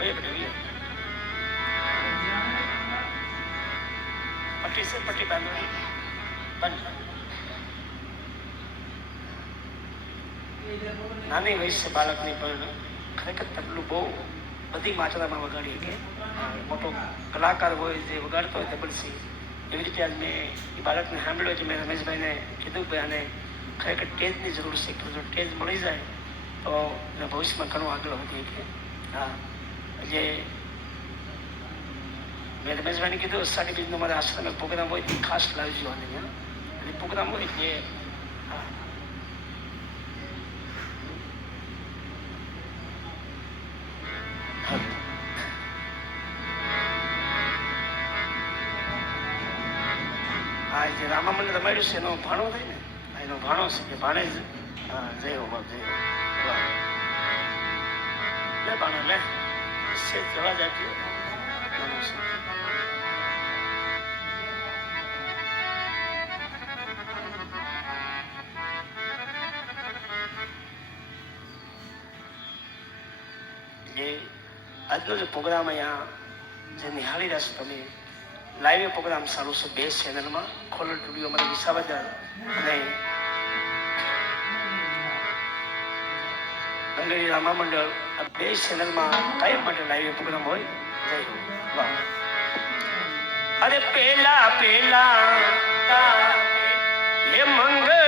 પટ્ટી છે પટ્ટી બાંધવાની નાની વયસ છે બાળકની પણ ખરેખર તબલું બહુ બધી માત્રામાં વગાડી કે મોટો કલાકાર હોય જે વગાડતો હોય તબલસી એવી રીતે આજ મેં એ બાળકને સાંભળ્યો છે મેં રમેશભાઈને કીધું કે આને ખરેખર ટેજની જરૂર છે જો ટેજ મળી જાય તો ભવિષ્યમાં ઘણું આગળ વધી કે હા જે મેં રમેશભાઈને કીધું, સાડી બીજનો મારા આશ્રમે પ્રોગ્રામ હોય તે ખાસ લાવજો અને અને પ્રોગ્રામ હોય એટલે હા. જે રામા મંદિર રમાડ્યું છે, એનો ભાણો થાય ને એનો ભાણો છે કે ભાણે જ જય હો જય હો. ભાણો લે. છે જવા જાતી જે આજનો જે પ્રોગ્રામ અહીંયા જે નિહાળી રહ્યા છો તમે લાઈવ પ્રોગ્રામ ચાલુ છે બે ચેનલમાં ખોલર સ્ટુડિયો મારા વિસાવદર અને અંગ્રેજી રામા મંડળ બે ચેનલમાં કાયમ માટે લાઈવ પ્રોગ્રામ હોય? જય અરે પેલા પેલા એ મંગળ